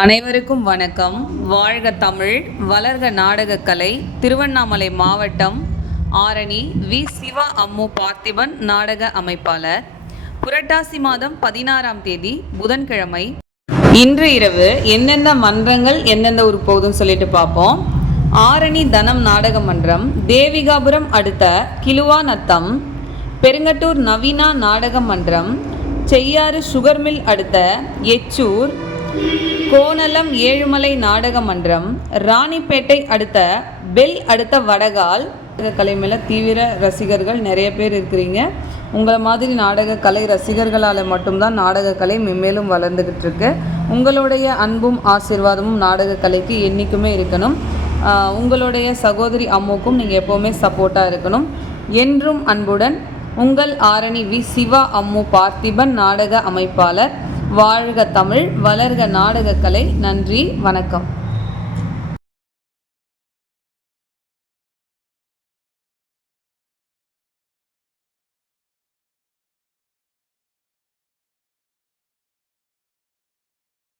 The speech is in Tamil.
அனைவருக்கும் வணக்கம். வாழ்க தமிழ் வளர்க நாடகக்கலை திருவண்ணாமலை மாவட்டம் ஆரணி வி. சிவா அம்மு பார்த்திபன் நாடக அமைப்பாளர். புரட்டாசி மாதம் பதினாறாம் தேதி புதன்கிழமை. இன்று இரவு என்னென்ன மன்றங்கள் எந்தெந்த ஊர் போகுதுன்னு சொல்லிட்டு பார்ப்போம். ஆரணி தனம் நாடக மன்றம் தேவிகாபுரம் அடுத்த கிலுவாநத்தம் பெருங்கட்டூர் நவீனா நாடக மன்றம் செய்யாறு சுகர் மில் அடுத்த எச்சூர் கோணலம் ஏழுமலை நாடக மன்றம் ராணிப்பேட்டை அடுத்த பெல் அடுத்த வடகால். கலை மேலே தீவிர ரசிகர்கள் நிறைய பேர் இருக்கிறீங்க. உங்களை மாதிரி நாடக கலை ரசிகர்களால் மட்டும்தான் நாடக கலை மென்மேலும் வளர்ந்துக்கிட்டு இருக்கு. உங்களுடைய அன்பும் ஆசீர்வாதமும் நாடக கலைக்கு என்றைக்குமே இருக்கணும். உங்களுடைய சகோதரி அம்முக்கும் நீங்கள் எப்போவுமே சப்போர்ட்டாக இருக்கணும். என்றும் அன்புடன் உங்கள் ஆரணி வி சிவா அம்மு பார்த்திபன் நாடக அமைப்பாளர். வாழ்க தமிழ் வளர்க நாடகக்கலை. நன்றி வணக்கம்.